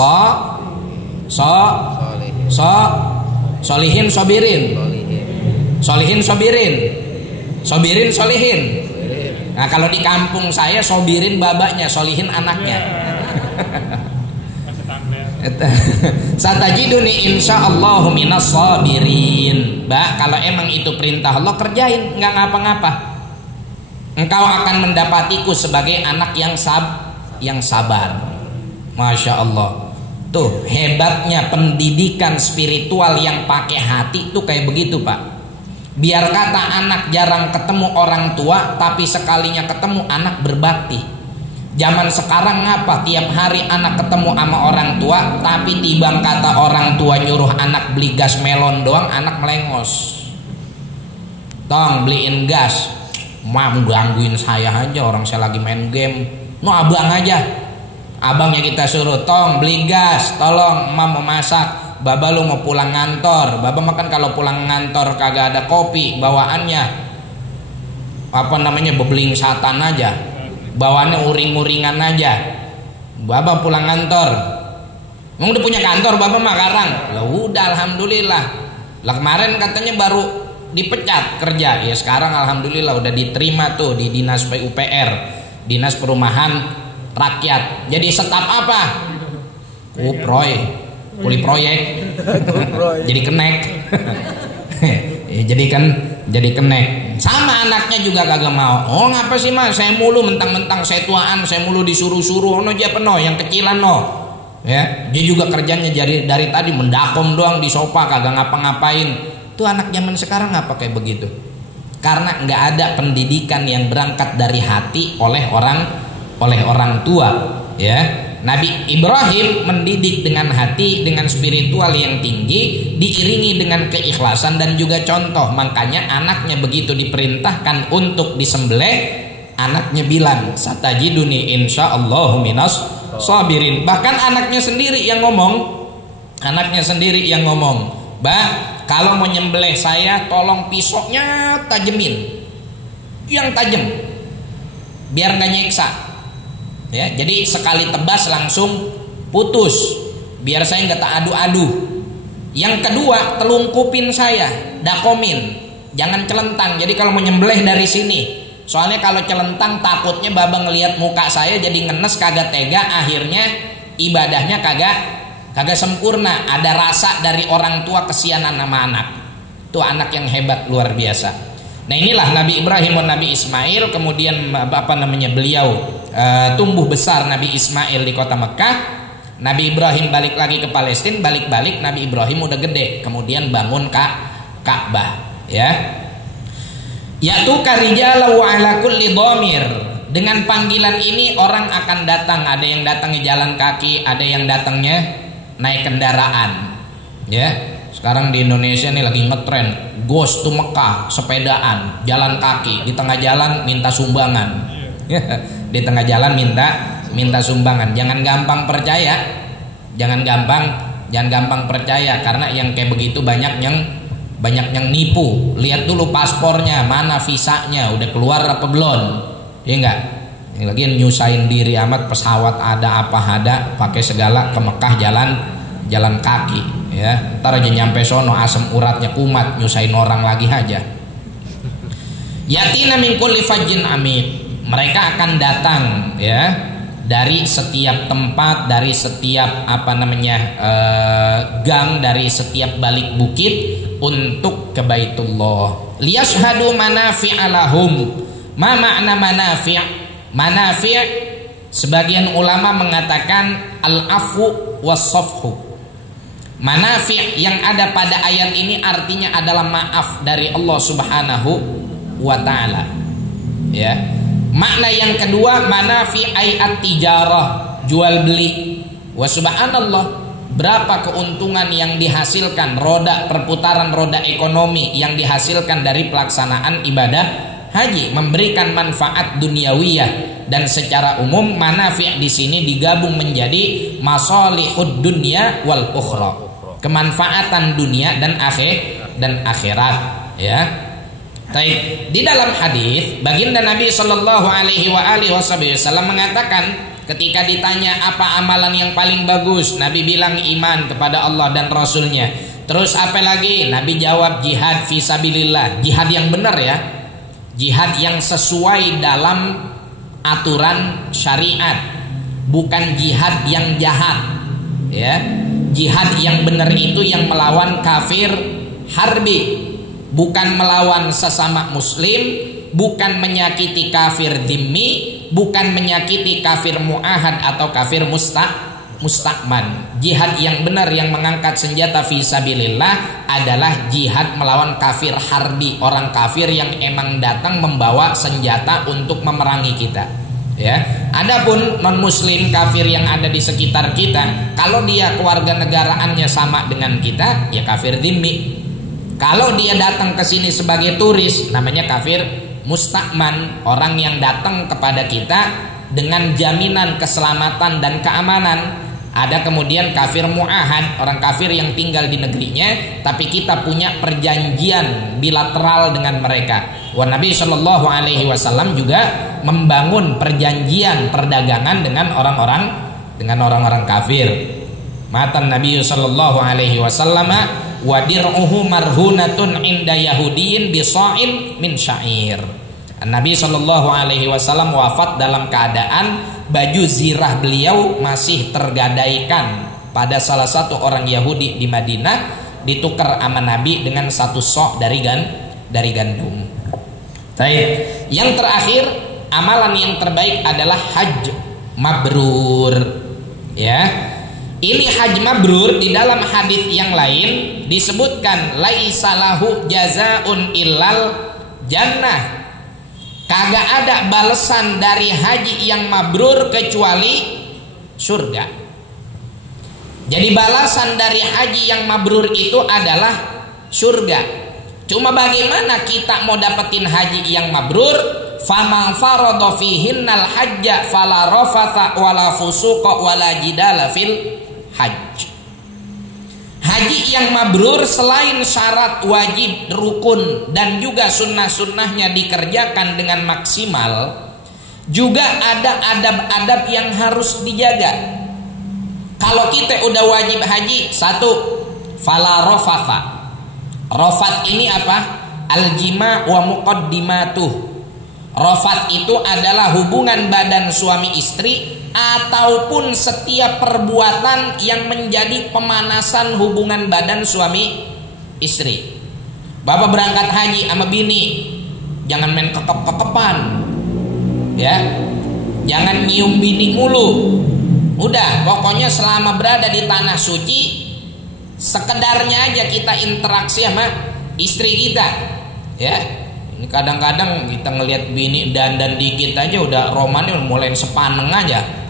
solihin sobirin. Nah kalau di kampung saya sobirin babanya, solihin anaknya. Satajiduni insyaallahu minas sabirin. Kalau emang itu perintah Allah, kerjain, nggak ngapa-ngapa. engkau akan mendapatiku sebagai anak yang sabar. Masya Allah. Tuh hebatnya pendidikan spiritual yang pakai hati tuh kayak begitu Pak. Biar kata anak jarang ketemu orang tua, tapi sekalinya ketemu anak berbakti. Zaman sekarang ngapa tiap hari anak ketemu sama orang tua, tapi tibang kata orang tua nyuruh anak beli gas melon doang, anak melengos. Tong beliin gas, mam gangguin saya aja, orang saya lagi main game. No abang aja, abangnya kita suruh, tong beli gas, tolong mam mau masak. Baba lu mau pulang ngantor, baba makan kalau pulang ngantor kagak ada kopi, bawaannya apa namanya bebeling satan aja, bawaannya uring-uringan aja. Baba pulang kantor, emang udah punya kantor baba Makarang? Lah udah alhamdulillah. Lah kemarin katanya baru dipecat kerja, ya sekarang alhamdulillah udah diterima tuh di dinas PUPR, dinas perumahan rakyat. Jadi staf apa? Kuli proyek. Jadi kenek. Ya, jadi kenek. Sama anaknya juga kagak mau. Oh ngapa sih mas? Saya mulu mentang-mentang saya tuaan, saya mulu disuruh-suruh. Ono aja penuh, yang kecilan no. Ya, dia juga kerjanya dari tadi mendakom doang di sofa, kagak ngapa-ngapain. Tuh anak zaman sekarang apa kayak begitu? Karena nggak ada pendidikan yang berangkat dari hati oleh orang tua. Ya, Nabi Ibrahim mendidik dengan hati, dengan spiritual yang tinggi, diiringi dengan keikhlasan dan juga contoh. Makanya anaknya begitu diperintahkan untuk disembelih, anaknya bilang satajiduni insyaallahu minas sabirin. Bahkan anaknya sendiri yang ngomong, Mbak, kalau mau nyembelih saya tolong pisaunya tajemin, yang tajam, biar nggak nyeksa. Ya, jadi sekali tebas langsung putus, biar saya nggak tak adu-adu. Yang kedua, telungkupin saya, dakomin, jangan celentang. Jadi kalau mau nyembelih dari sini, soalnya kalau celentang takutnya baba ngelihat muka saya jadi ngenes, kagak tega, akhirnya ibadahnya kagak sempurna. Ada rasa dari orang tua kesianan sama anak. Tuh anak yang hebat luar biasa. Nah inilah Nabi Ibrahim dan Nabi Ismail. Kemudian beliau tumbuh besar Nabi Ismail di kota Mekah. Nabi Ibrahim balik lagi ke Palestina. Balik Nabi Ibrahim udah gede, kemudian bangun Ka'bah. Ya, yaitu karijalau ala kulli dhamir. Dengan panggilan ini orang akan datang. Ada yang datangnya jalan kaki, ada yang datangnya naik kendaraan. Ya, sekarang di Indonesia nih lagi ngetren ghost to Mekah, sepedaan, jalan kaki, di tengah jalan minta sumbangan. Di tengah jalan minta sumbangan. Jangan gampang percaya, karena yang kayak begitu banyak yang nipu. Lihat dulu paspornya, mana visanya, udah keluar apa belum? Ya enggak? Yang lagi nyusahin diri amat, pesawat ada apa ada, pakai segala ke Mekah jalan kaki. Ya, ntar aja nyampe sono asam uratnya kumat, nyusahin orang lagi aja. Yatina min kulli fajjin amid. Mereka akan datang ya dari setiap tempat, dari setiap gang, dari setiap balik bukit untuk ke Baitullah. Liyashhadu manafi'a lahum. Ma makna manafi'? Manafi' sebagian ulama mengatakan al-afu was-safhu. Manafi' yang ada pada ayat ini artinya adalah maaf dari Allah Subhanahu wa taala. Ya. Makna yang kedua, manafi' ayat tijarah, jual beli. Wa subhanallah, berapa keuntungan yang dihasilkan, perputaran roda ekonomi yang dihasilkan dari pelaksanaan ibadah haji, memberikan manfaat duniawiyah. Dan secara umum manafi' di sini digabung menjadi masalihud dunya wal ukhra. Kemanfaatan dunia dan akhirat, ya. Baik, di dalam hadis baginda Nabi Shallallahu Alaihi Wasallam mengatakan, ketika ditanya apa amalan yang paling bagus, Nabi bilang iman kepada Allah dan Rasulnya. Terus apa lagi? Nabi jawab jihad fisabilillah, jihad yang benar ya, jihad yang sesuai dalam aturan syariat, bukan jihad yang jahat, ya. Jihad yang benar itu yang melawan kafir harbi, bukan melawan sesama muslim bukan menyakiti kafir dhimmi, bukan menyakiti kafir mu'ahad atau kafir mustakman. Jihad yang benar yang mengangkat senjata fi sabilillah adalah jihad melawan kafir harbi, orang kafir yang emang datang membawa senjata untuk memerangi kita. Ya, adapun non muslim kafir yang ada di sekitar kita, kalau dia keluarga negaraannya sama dengan kita, ya kafir dhimmi. Kalau dia datang ke sini sebagai turis, namanya kafir mustakman, orang yang datang kepada kita dengan jaminan keselamatan dan keamanan. Ada kemudian kafir mu'ahad, orang kafir yang tinggal di negerinya, tapi kita punya perjanjian bilateral dengan mereka. Nabi Shallallahu Alaihi Wasallam juga membangun perjanjian perdagangan dengan orang-orang kafir. Matan Nabi Shallallahu Alaihi Wasallam, wadir'uhu marhunatun inda yahudiyin bisa'in min syair. Nabi Shallallahu Alaihi Wasallam wafat dalam keadaan baju zirah beliau masih tergadaikan pada salah satu orang Yahudi di Madinah, ditukar sama Nabi dengan satu sok dari gandum. Baik. Yang terakhir, amalan yang terbaik adalah hajj mabrur. Ya. Ini hajj mabrur di dalam hadis yang lain disebutkan laisa lahu jazaun illal jannah. Kagak ada balasan dari haji yang mabrur kecuali surga. Jadi balasan dari haji yang mabrur itu adalah surga. Cuma bagaimana kita mau dapetin haji yang mabrur? Faman farada fihinnal hajja fala rafatha wala fusuqa wala jidala fil hajj. Haji yang mabrur selain syarat wajib, rukun dan juga sunnah-sunnahnya dikerjakan dengan maksimal, juga ada adab-adab yang harus dijaga. Kalau kita udah wajib haji, satu, fala rafatha. Rafat ini apa? Al-jima' wa muqaddimatuh. Rafat itu adalah hubungan badan suami istri ataupun setiap perbuatan yang menjadi pemanasan hubungan badan suami istri. Bapak berangkat haji sama bini, jangan main kekep-kekepan, ya, jangan nyium bini mulu. Udah, pokoknya selama berada di tanah suci, sekedarnya aja kita interaksi sama istri kita, ya. Ini kadang-kadang kita ngelihat bini dandan dikit aja udah romannya mulai sepaneng aja.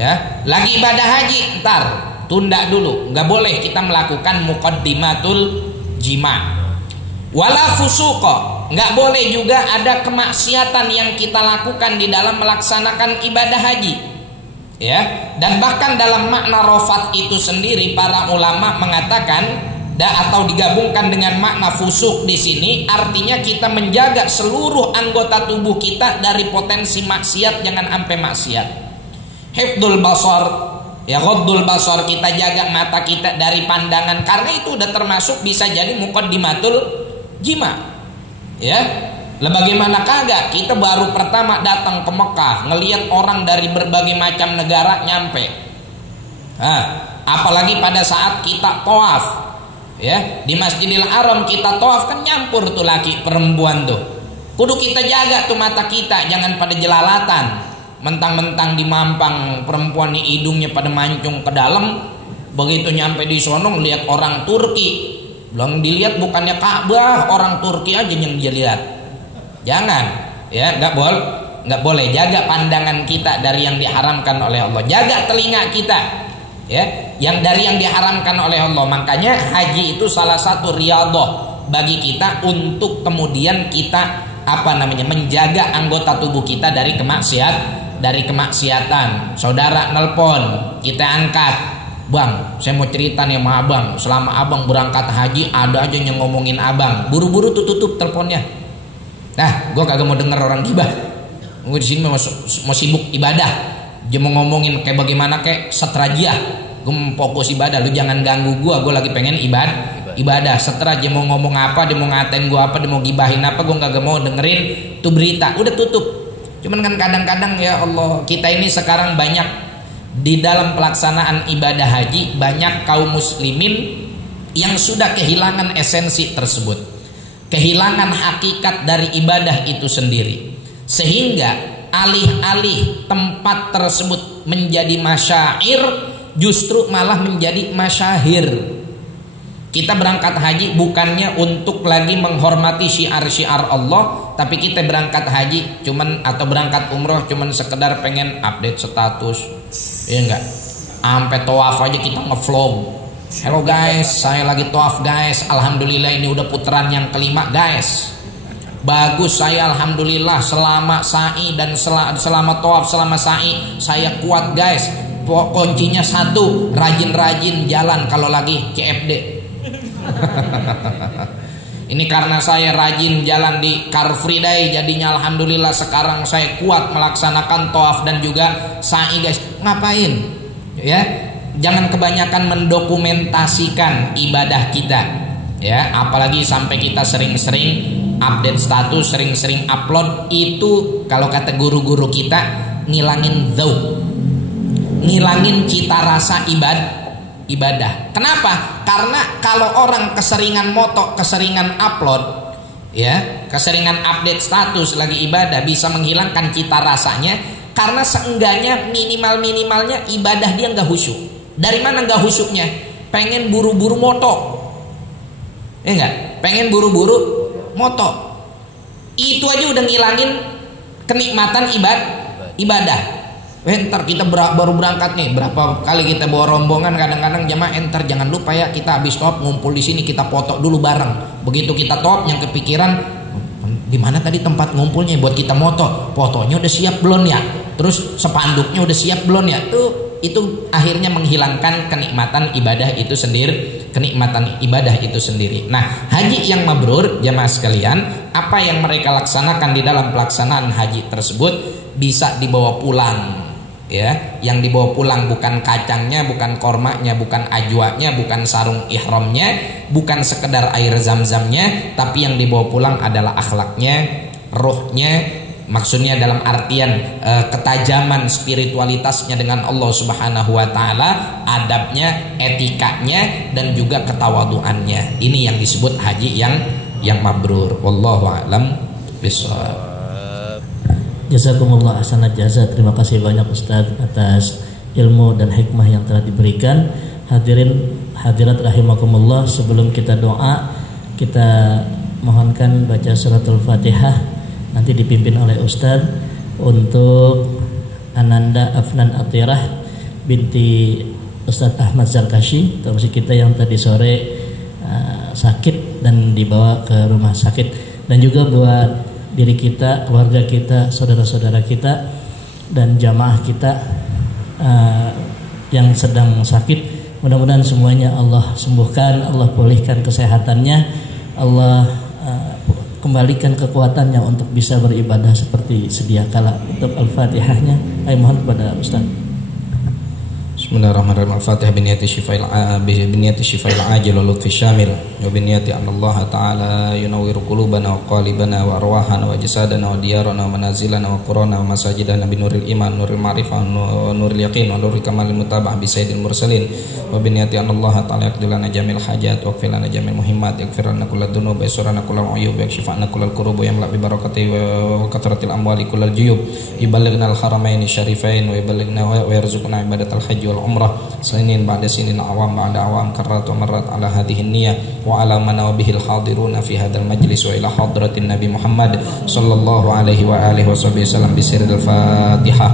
Ya, lagi ibadah haji, ntar tunda dulu, nggak boleh kita melakukan muqaddimatul jima. Wala fusuqa, nggak boleh juga ada kemaksiatan yang kita lakukan di dalam melaksanakan ibadah haji. Ya, dan bahkan dalam makna rafat itu sendiri para ulama mengatakan atau digabungkan dengan makna fusuk di sini artinya kita menjaga seluruh anggota tubuh kita dari potensi maksiat, jangan sampai maksiat. Hifdzul basar, ya, ghaddul basar, kita jaga mata kita dari pandangan, karena itu udah termasuk bisa jadi muqaddimatul jima. Ya, lah bagaimana kagak kita baru pertama datang ke Mekah ngelihat orang dari berbagai macam negara nyampe. Apalagi pada saat kita tawaf, ya, di Masjidil Haram kita tawaf kan nyampur tuh laki perempuan tuh. Kudu kita jaga tuh mata kita jangan pada jelalatan. Mentang-mentang di Mampang perempuan nih hidungnya pada mancung ke dalam, begitu nyampe di sono ngelihat orang Turki, belum dilihat bukannya Ka'bah, orang Turki aja yang dia lihat. Jangan, ya, nggak boleh. Jaga pandangan kita dari yang diharamkan oleh Allah. Jaga telinga kita, ya, yang dari yang diharamkan oleh Allah. Makanya haji itu salah satu riyadhah bagi kita untuk kemudian kita menjaga anggota tubuh kita dari kemaksiatan. Saudara nelpon, kita angkat, bang, saya mau cerita nih sama abang. Selama abang berangkat haji ada aja yang ngomongin abang. Buru-buru tutup teleponnya. Nah, gue kagak mau denger orang gibah. Gue di sini mau sibuk ibadah. Dia mau ngomongin kayak bagaimana kayak setrajiah. Gue mau fokus ibadah. Lu jangan ganggu gue lagi pengen ibadah. Setelah dia mau ngomong apa, dia mau ngatain gue apa, dia mau gibahin apa, gue kagak mau dengerin tuh berita. Udah tutup. Cuman kan kadang-kadang ya Allah, kita ini sekarang banyak di dalam pelaksanaan ibadah haji, banyak kaum muslimin yang sudah kehilangan esensi tersebut. kehilangan hakikat dari ibadah itu sendiri, sehingga alih-alih tempat tersebut menjadi masyair justru malah menjadi masyahir. Kita berangkat haji bukannya untuk lagi menghormati syiar-syiar Allah, tapi kita berangkat haji cuman atau berangkat umroh cuman sekedar pengen update status, ya enggak? Sampai tawaf aja kita ngevlog. Hello guys, saya lagi tawaf guys. Alhamdulillah ini udah putaran yang kelima guys. Bagus saya alhamdulillah selama sa'i dan selama tawaf selama sa'i saya kuat guys. Kuncinya satu, rajin-rajin jalan kalau lagi CFD. Ini karena saya rajin jalan di Car Free Day, jadinya alhamdulillah sekarang saya kuat melaksanakan tawaf dan juga sa'i guys. Ngapain? Ya, jangan kebanyakan mendokumentasikan ibadah kita. Ya, apalagi sampai kita sering-sering update status, sering-sering upload, itu kalau kata guru-guru kita ngilangin dzauq, ngilangin cita rasa ibadah. Kenapa? Karena kalau orang keseringan moto, keseringan upload, ya, keseringan update status lagi ibadah, bisa menghilangkan cita rasanya. Karena seenggaknya minimalnya ibadah dia nggak khusyuk. Dari mana nggak khusyuknya? Pengen buru-buru moto, ya nggak? Pengen buru-buru moto. Itu aja udah ngilangin kenikmatan ibadah. Ntar kita baru berangkat nih, berapa kali kita bawa rombongan, kadang-kadang jamaah enter jangan lupa ya kita habis top ngumpul di sini kita foto dulu bareng. Begitu kita top yang kepikiran di mana tadi tempat ngumpulnya buat kita moto, fotonya udah siap belum ya? Terus spanduknya udah siap belum ya? Itu akhirnya menghilangkan kenikmatan ibadah itu sendiri, Nah, haji yang mabrur jamaah sekalian, apa yang mereka laksanakan di dalam pelaksanaan haji tersebut bisa dibawa pulang. Ya, yang dibawa pulang bukan kacangnya, bukan kormanya, bukan ajwanya, bukan sarung ihramnya, bukan sekedar air zam-zamnya, tapi yang dibawa pulang adalah akhlaknya, rohnya, maksudnya dalam artian ketajaman spiritualitasnya dengan Allah Subhanahu wa taala, adabnya, etikanya, dan juga ketawaduannya. Ini yang disebut haji yang mabrur. Wallahu a'lam bishawab. Jazakumullah ahsanat jaza. Terima kasih banyak Ustaz atas ilmu dan hikmah yang telah diberikan. Hadirin hadirat rahimakumullah, sebelum kita doa, kita mohonkan baca suratul Fatihah nanti dipimpin oleh Ustaz untuk Ananda Afnan Atirah binti Ustaz Ahmad Zarkashi, terus kita yang tadi sore sakit dan dibawa ke rumah sakit, dan juga buat diri kita, keluarga kita, saudara-saudara kita, dan jamaah kita yang sedang sakit. Mudah-mudahan semuanya Allah sembuhkan, Allah pulihkan kesehatannya, Allah kembalikan kekuatannya untuk bisa beribadah seperti sedia kala. Untuk Al-Fatihahnya, saya mohon kepada Ustaz. Bismillahirrahmanirrahim. Al-Fatihah biniyati syifa'il ajil wa lutfi syamil wa biniyati an Allah ta'ala yunawwiru qulubana wa qalibana wa arwahana wa jasadana wa diyarana wa manazilana wa qurana wa masajidana binuril iman, nuril ma'rifah, nuril yaqin wa nuril kamalil mutaba'ah bi sayyidil mursalin wa biniyati an Allah ta'ala yaqdilana jamil hajat wa qfilana jamil muhimmat yaghfirana kullad dunub wa yasurana kullal uyub wa yakshifana kullal kurub wa yamla bi barakati wa kathratil amwali kullal juyub yuballighna al-haramaini syarifain wa yuballighna wa yarzuqna ibadatal hajj wal umrah sinin ba'da sinin awam ba'da awam karrat wa marrat ala hadhihi niyyah wa ala mana bihil hadiruna fi hadzal majlis wa ila hadratin Nabi Muhammad sallallahu alaihi wa alihi wasallam bi sirril Fatihah.